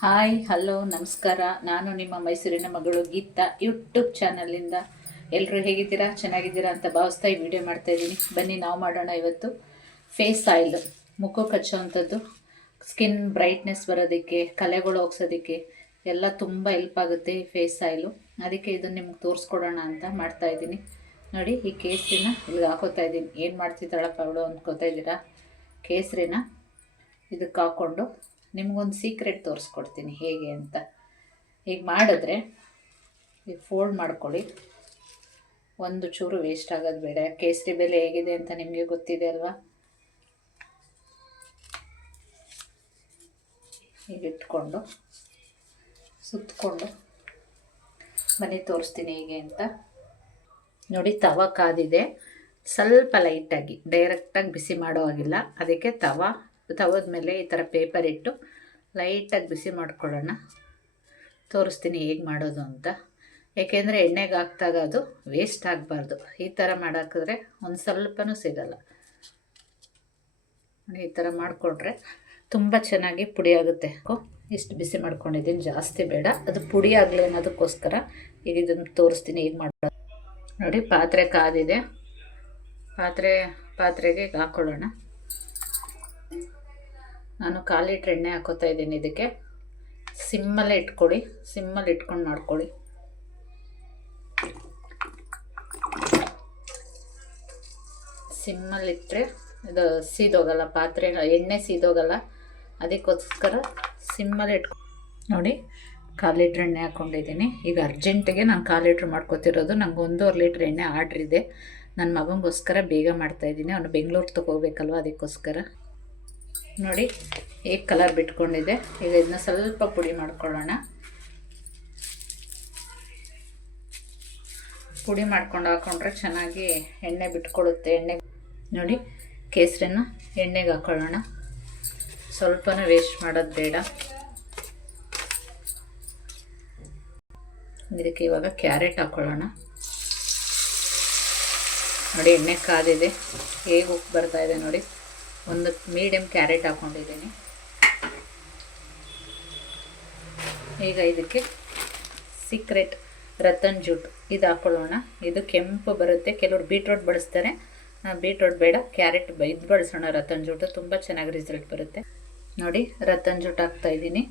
Hi hello ನಮಸ್ಕಾರ. ನಾನು ನಿಮ್ಮ ಮೈಸೂರಿನ ಮಗಳು ಗೀತಾ ಯೂಟ್ಯೂಬ್ ಚಾನಲಿಂದ. ಎಲ್ಲರೂ ಹೇಗಿದ್ದೀರಾ, ಚೆನ್ನಾಗಿದ್ದೀರಾ ಅಂತ ಭಾವಿಸ್ತಾ ಈ ವಿಡಿಯೋ ಮಾಡ್ತಾಯಿದ್ದೀನಿ. ಬನ್ನಿ ನಾವು ಮಾಡೋಣ. ಇವತ್ತು ಫೇಸ್ ಆಯಿಲ್, ಮುಖಕ್ಕೆ ಹಚ್ಚೋವಂಥದ್ದು, ಸ್ಕಿನ್ ಬ್ರೈಟ್ನೆಸ್ ಬರೋದಕ್ಕೆ, ಕಲೆಗಳು ಹೋಗ್ಸೋದಕ್ಕೆ ಎಲ್ಲ ತುಂಬ ಹೆಲ್ಪ್ ಆಗುತ್ತೆ ಈ ಫೇಸ್ ಆಯಿಲು. ಅದಕ್ಕೆ ಇದನ್ನು ನಿಮ್ಗೆ ತೋರಿಸ್ಕೊಡೋಣ ಅಂತ ಮಾಡ್ತಾಯಿದ್ದೀನಿ. ನೋಡಿ, ಈ ಕೇಸರಿನ ಇಲ್ಲಿಗೆ ಹಾಕೋತಾ ಇದ್ದೀನಿ. ಏನು ಮಾಡ್ತಿದ್ದಾಳಪ್ಪ ಅವಳು ಅಂದ್ಕೋತಾ ಇದ್ದೀರಾ? ಕೇಸರಿನ ಇದಕ್ಕೆ ಹಾಕ್ಕೊಂಡು ನಿಮಗೊಂದು ಸೀಕ್ರೆಟ್ ತೋರಿಸ್ಕೊಡ್ತೀನಿ ಹೇಗೆ ಅಂತ. ಈಗ ಮಾಡಿದ್ರೆ ಈಗ ಫೋಲ್ಡ್ ಮಾಡ್ಕೊಳ್ಳಿ. ಒಂದು ಚೂರು ವೇಸ್ಟ್ ಆಗೋದು ಬೇಡ. ಕೇಸರಿ ಬೆಲೆ ಹೇಗಿದೆ ಅಂತ ನಿಮಗೆ ಗೊತ್ತಿದೆ ಅಲ್ವಾ? ಈಗ ಇಟ್ಕೊಂಡು ಸುತ್ತಕೊಂಡು ಬನ್ನಿ ತೋರಿಸ್ತೀನಿ ಹೇಗೆ ಅಂತ. ನೋಡಿ, ತವ ಕಾದಿದೆ. ಸ್ವಲ್ಪ ಲೈಟಾಗಿ, ಡೈರೆಕ್ಟಾಗಿ ಬಿಸಿ ಮಾಡೋ ಹಾಗಿಲ್ಲ. ಅದಕ್ಕೆ ತವದ ಮೇಲೆ ಈ ಥರ ಪೇಪರ್ ಇಟ್ಟು ಲೈಟಾಗಿ ಬಿಸಿ ಮಾಡ್ಕೊಳ್ಳೋಣ. ತೋರಿಸ್ತೀನಿ ಹೇಗೆ ಮಾಡೋದು ಅಂತ. ಏಕೆಂದರೆ ಎಣ್ಣೆಗೆ ಹಾಕ್ದಾಗ ಅದು ವೇಸ್ಟ್ ಆಗಬಾರ್ದು. ಈ ಥರ ಮಾಡಾಕಿದ್ರೆ ಒಂದು ಸ್ವಲ್ಪನೂ ಸಿಗಲ್ಲ. ಈ ಥರ ಮಾಡಿಕೊಂಡ್ರೆ ತುಂಬ ಚೆನ್ನಾಗಿ ಪುಡಿ ಆಗುತ್ತೆ. ಇಷ್ಟು ಬಿಸಿ ಮಾಡ್ಕೊಂಡಿದ್ದೀನಿ, ಜಾಸ್ತಿ ಬೇಡ, ಅದು ಪುಡಿ ಆಗಲಿ ಅನ್ನೋದಕ್ಕೋಸ್ಕರ ಈಗ ಇದನ್ನು ತೋರಿಸ್ತೀನಿ ಹೇಗೆ ಮಾಡೋದು. ನೋಡಿ, ಪಾತ್ರೆ ಕಾದಿದೆ. ಪಾತ್ರೆಗೆ ಈಗ ಹಾಕ್ಕೊಳ್ಳೋಣ. ನಾನು 1/4 ಲೀಟ್ರ್ ಎಣ್ಣೆ ಹಾಕೋತಾ ಇದ್ದೀನಿ. ಇದಕ್ಕೆ ಸಿಮ್ಮಲ್ಲೇ ಇಟ್ಕೊಳ್ಳಿ, ಸಿಮ್ಮಲ್ಲಿ ಇಟ್ಕೊಂಡು ಮಾಡ್ಕೊಳ್ಳಿ. ಸಿಮ್ಮಲ್ಲಿಟ್ಟರೆ ಇದು ಸೀದೋಗಲ್ಲ, ಪಾತ್ರೆ ಎಣ್ಣೆ ಸೀದೋಗಲ್ಲ. ಅದಕ್ಕೋಸ್ಕರ ಸಿಮ್ಮಲ್ಲಿ ನೋಡಿ, 1/4 ಲೀಟ್ರ್ ಎಣ್ಣೆ ಹಾಕ್ಕೊಂಡಿದ್ದೀನಿ. ಈಗ ಅರ್ಜೆಂಟಿಗೆ ನಾನು 1/4 ಲೀಟ್ರ್ ಮಾಡ್ಕೊತಿರೋದು. ನಂಗೆ 1.5 ಲೀಟ್ರ್ ಎಣ್ಣೆ ಆರ್ಡ್ರ್ ಇದೆ. ನನ್ನ ಮಗನಿಗೋಸ್ಕರ ಬೇಗ ಮಾಡ್ತಾಯಿದ್ದೀನಿ. ಅವನು ಬೆಂಗಳೂರು ತೊಗೋಬೇಕಲ್ವ, ಅದಕ್ಕೋಸ್ಕರ. ನೋಡಿ, ಹೇಗೆ ಕಲರ್ ಬಿಟ್ಕೊಂಡಿದೆ. ಈಗ ಇದನ್ನ ಸ್ವಲ್ಪ ಪುಡಿ ಮಾಡ್ಕೊಳ್ಳೋಣ. ಪುಡಿ ಮಾಡ್ಕೊಂಡು ಹಾಕ್ಕೊಂಡ್ರೆ ಚೆನ್ನಾಗಿ ಎಣ್ಣೆ ಬಿಟ್ಕೊಳ್ಳುತ್ತೆ. ನೋಡಿ, ಕೇಸರಿನ ಎಣ್ಣೆಗೆ ಹಾಕ್ಕೊಳ್ಳೋಣ. ಸ್ವಲ್ಪನೂ ವೇಸ್ಟ್ ಮಾಡೋದು ಬೇಡ. ಇದಕ್ಕೆ ಇವಾಗ ಕ್ಯಾರೆಟ್ ಹಾಕ್ಕೊಳ್ಳೋಣ. ನೋಡಿ, ಎಣ್ಣೆ ಕಾದಿದೆ, ಹೇಗೆ ಉಪ್ಪು ಬರ್ತಾ ಇದೆ ನೋಡಿ. ಒಂದು ಮೀಡಿಯಮ್ ಕ್ಯಾರೆಟ್ ಹಾಕ್ಕೊಂಡಿದ್ದೀನಿ. ಈಗ ಇದಕ್ಕೆ ಸೀಕ್ರೆಟ್ ರತನ್ ಜೂಟ್ ಇದು ಹಾಕ್ಕೊಳ್ಳೋಣ. ಇದು ಕೆಂಪು ಬರುತ್ತೆ. ಕೆಲವರು ಬೀಟ್ರೋಟ್ ಬಳಸ್ತಾರೆ, ಬೀಟ್ರೋಟ್ ಬೇಡ, ಕ್ಯಾರೆಟ್ ಇದು ಬಳಸೋಣ. ರತನ್ ಜೂಟು ತುಂಬ ಚೆನ್ನಾಗಿ ರಿಸಲ್ಟ್ ಬರುತ್ತೆ. ನೋಡಿ, ರತನ್ ಜೂಟ್ ಹಾಕ್ತಾಯಿದ್ದೀನಿ.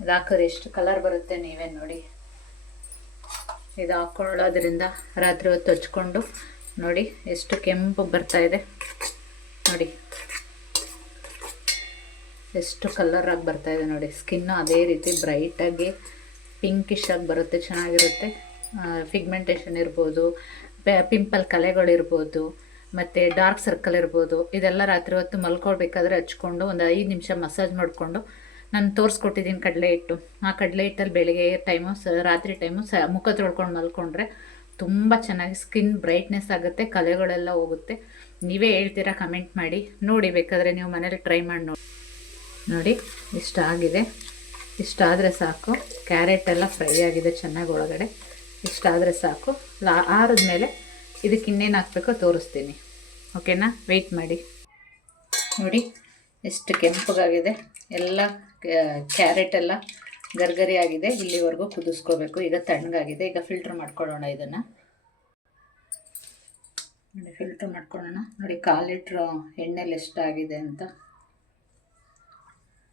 ಇದು ಹಾಕಿದ್ರೆ ಎಷ್ಟು ಕಲರ್ ಬರುತ್ತೆ ನೀವೇ ನೋಡಿ. ಇದು ಹಾಕ್ಕೊಳ್ಳೋದ್ರಿಂದ ರಾತ್ರಿ ಹೊತ್ತು ಹಚ್ಕೊಂಡು ನೋಡಿ ಎಷ್ಟು ಕೆಂಪು ಬರ್ತಾಯಿದೆ. ನೋಡಿ ಎಷ್ಟು ಕಲರಾಗಿ ಬರ್ತಾಯಿದೆ ನೋಡಿ. ಸ್ಕಿನ್ನು ಅದೇ ರೀತಿ ಬ್ರೈಟಾಗಿ ಪಿಂಕಿಶ್ ಆಗಿ ಬರುತ್ತೆ, ಚೆನ್ನಾಗಿರುತ್ತೆ. ಪಿಗ್ಮೆಂಟೇಷನ್ ಇರ್ಬೋದು, ಪಿಂಪಲ್ ಕಲೆಗಳಿರ್ಬೋದು, ಮತ್ತು ಡಾರ್ಕ್ ಸರ್ಕಲ್ ಇರ್ಬೋದು. ಇದೆಲ್ಲ ರಾತ್ರಿ ಹೊತ್ತು ಮಲ್ಕೊಳ್ಬೇಕಾದ್ರೆ ಹಚ್ಕೊಂಡು ಒಂದು 5 ನಿಮಿಷ ಮಸಾಜ್ ಮಾಡಿಕೊಂಡು, ನಾನು ತೋರಿಸ್ಕೊಟ್ಟಿದ್ದೀನಿ ಕಡಲೆ ಹಿಟ್ಟು. ಆ ಕಡಲೆ ಹಿಟ್ಟಲ್ಲಿ ಬೆಳಗ್ಗೆ ಟೈಮು ರಾತ್ರಿ ಟೈಮು ಮುಖ ತೊಳ್ಕೊಂಡು ಮಲ್ಕೊಂಡ್ರೆ ತುಂಬ ಚೆನ್ನಾಗಿ ಸ್ಕಿನ್ ಬ್ರೈಟ್ನೆಸ್ ಆಗುತ್ತೆ, ಕಲೆಗಳೆಲ್ಲ ಹೋಗುತ್ತೆ. ನೀವೇ ಹೇಳ್ತೀರಾ, ಕಮೆಂಟ್ ಮಾಡಿ ನೋಡಿ. ಬೇಕಾದರೆ ನೀವು ಮನೇಲಿ ಟ್ರೈ ಮಾಡಿ ನೋಡಿ. ಇಷ್ಟಾಗಿದೆ. ಇಷ್ಟಾದರೆ ಸಾಕು. ಕ್ಯಾರೆಟ್ ಎಲ್ಲ ಫ್ರೈ ಆಗಿದೆ ಚೆನ್ನಾಗಿ ಒಳಗಡೆ. ಇಷ್ಟಾದರೆ ಸಾಕು. ಆರಿದ್ಮೇಲೆ ಇದಕ್ಕೆ ಇನ್ನೇನು ಹಾಕಬೇಕೋ ತೋರಿಸ್ತೀನಿ, ಓಕೆನಾ? ವೆಯ್ಟ್ ಮಾಡಿ. ನೋಡಿ, ಎಷ್ಟು ಕೆಂಪಗಾಗಿದೆ. ಎಲ್ಲ ಕ್ಯಾರೆಟ್ ಎಲ್ಲ ಗರ್ಗರಿ ಆಗಿದೆ. ಇಲ್ಲಿವರೆಗೂ ಕುದಿಸ್ಕೋಬೇಕು. ಈಗ ತಣ್ಣಗಾಗಿದೆ. ಈಗ ಫಿಲ್ಟ್ರ್ ಮಾಡ್ಕೊಳ್ಳೋಣ ಇದನ್ನು. ನೋಡಿ, ಫಿಲ್ಟ್ರ್ ಮಾಡ್ಕೊಳ್ಳೋಣ. ನೋಡಿ, 1/4 ಲೀಟ್ರ್ ಎಣ್ಣೆಲಿ ಎಷ್ಟಾಗಿದೆ ಅಂತ.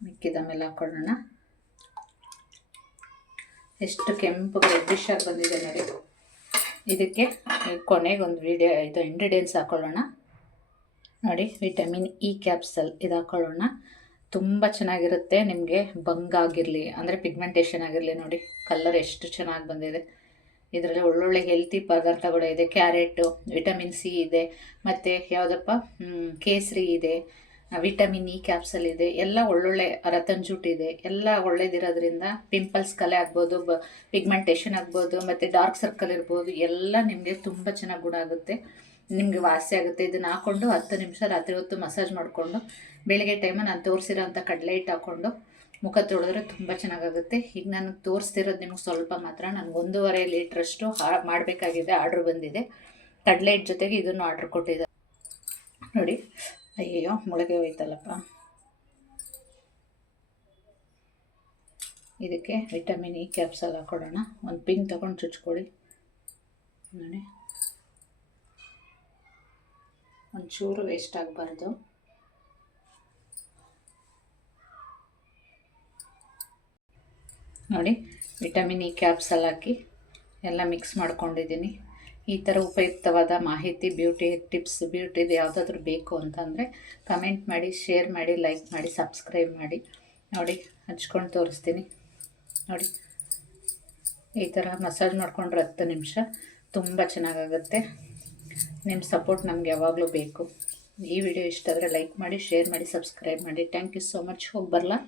ಮಿಕ್ಕಿದ ಮೇಲೆ ಹಾಕ್ಕೊಳ್ಳೋಣ. ಎಷ್ಟು ಕೆಂಪು ರೆಡ್ಡಿಶ್ ಆಗಿ ಬಂದಿದೆ ನೋಡಿ. ಇದಕ್ಕೆ ಕೊನೆಗೆ ಒಂದು ಇದು ಇಂಗ್ರೀಡಿಯೆಂಟ್ಸ್ ಹಾಕ್ಕೊಳ್ಳೋಣ. ನೋಡಿ, ವಿಟಮಿನ್ ಇ ಕ್ಯಾಪ್ಸಲ್ ಇದು ಹಾಕ್ಕೊಳ್ಳೋಣ. ತುಂಬ ಚೆನ್ನಾಗಿರುತ್ತೆ. ನಿಮಗೆ ಬಂಗಾಗಿರಲಿ ಅಂದರೆ ಪಿಗ್ಮೆಂಟೇಷನ್ ಆಗಿರಲಿ, ನೋಡಿ ಕಲರ್ ಎಷ್ಟು ಚೆನ್ನಾಗಿ ಬಂದಿದೆ. ಇದರಲ್ಲಿ ಒಳ್ಳೊಳ್ಳೆ ಹೆಲ್ತಿ ಪದಾರ್ಥಗಳು ಇದೆ. ಕ್ಯಾರೆಟು, ವಿಟಮಿನ್ ಸಿ ಇದೆ, ಮತ್ತು ಯಾವುದಪ್ಪ ಕೇಸರಿ ಇದೆ, ವಿಟಮಿನ್ ಇ ಕ್ಯಾಪ್ಸಲ್ ಇದೆ, ಎಲ್ಲ ಒಳ್ಳೊಳ್ಳೆ. ರತನ್ ಜೂಟ್ ಇದೆ. ಎಲ್ಲ ಒಳ್ಳೇದಿರೋದ್ರಿಂದ ಪಿಂಪಲ್ಸ್ ಕಲೆ ಆಗ್ಬೋದು, ಪಿಗ್ಮೆಂಟೇಷನ್ ಆಗ್ಬೋದು, ಮತ್ತು ಡಾರ್ಕ್ ಸರ್ಕಲ್ ಇರ್ಬೋದು, ಎಲ್ಲ ನಿಮಗೆ ತುಂಬ ಚೆನ್ನಾಗಿ ಗುಣ ಆಗುತ್ತೆ. ನಿಮಗೆ ವಾಸಿ ಆಗುತ್ತೆ. ಇದನ್ನು ಹಾಕ್ಕೊಂಡು 10 ನಿಮಿಷ ರಾತ್ರಿ ಹೊತ್ತು ಮಸಾಜ್ ಮಾಡಿಕೊಂಡು ಬೆಳಗ್ಗೆ ಟೈಮು ನಾನು ತೋರಿಸಿರೋ ಅಂಥ ಕಡಲೆ ಹಿಟ್ಟು ಹಾಕ್ಕೊಂಡು ಮುಖ ತೊಳೆದ್ರೆ ತುಂಬ ಚೆನ್ನಾಗಾಗುತ್ತೆ. ಈಗ ನಾನು ತೋರಿಸ್ತಿರೋದು ನಿಮಗೆ ಸ್ವಲ್ಪ ಮಾತ್ರ. ನನಗೆ 1.5 ಲೀಟ್ರಷ್ಟು ಮಾಡಬೇಕಾಗಿದೆ. ಆರ್ಡ್ರ್ ಬಂದಿದೆ. ಕಡಲೆ ಹಿಟ್ಟು ಜೊತೆಗೆ ಇದನ್ನು ಆರ್ಡ್ರ್ ಕೊಟ್ಟಿದ್ದಾರೆ ನೋಡಿ. ಅಯ್ಯೋ, ಮೊಳಗೆ ಹೋಯ್ತಲ್ಲಪ್ಪ. ಇದಕ್ಕೆ ವಿಟಮಿನ್ ಇ ಕ್ಯಾಪ್ಸಲ್ ಹಾಕ್ಕೊಳ್ಳೋಣ. ಒಂದು ಪಿನ್ ತೊಗೊಂಡು ಚುಚ್ಕೊಳ್ಳಿ ನೋಡಿ, ಒಂಚೂರು ವೇಸ್ಟ್ ಆಗಬಾರ್ದು. ನೋಡಿ, ವಿಟಮಿನ್ ಇ ಕ್ಯಾಪ್ಸಲ್ ಹಾಕಿ ಎಲ್ಲ ಮಿಕ್ಸ್ ಮಾಡ್ಕೊಂಡಿದ್ದೀನಿ. ಈ ಥರ ಉಪಯುಕ್ತವಾದ ಮಾಹಿತಿ, ಬ್ಯೂಟಿ ಟಿಪ್ಸ್, ಬ್ಯೂಟಿದು ಯಾವುದಾದ್ರೂ ಬೇಕು ಅಂತಂದರೆ ಕಮೆಂಟ್ ಮಾಡಿ, ಶೇರ್ ಮಾಡಿ, ಲೈಕ್ ಮಾಡಿ, ಸಬ್ಸ್ಕ್ರೈಬ್ ಮಾಡಿ. ನೋಡಿ, ಹಚ್ಕೊಂಡು ತೋರಿಸ್ತೀನಿ. ನೋಡಿ, ಈ ಥರ ಮಸಾಜ್ ಮಾಡಿಕೊಂಡ್ರೆ 10 ನಿಮಿಷ ತುಂಬ ಚೆನ್ನಾಗಾಗುತ್ತೆ. ನಿಮ್ಮ ಸಪೋರ್ಟ್ ನಮ್ಗೆ ಯಾವಾಗಲೂ ಬೇಕು. ಈ ವಿಡಿಯೋ ಇಷ್ಟ ಆದರೆ ಲೈಕ್ ಮಾಡಿ, ಶೇರ್ ಮಾಡಿ, ಸಬ್ಸ್ಕ್ರೈಬ್ ಮಾಡಿ. Thank you so much. ಹೋಗಿ ಬರಲಾ?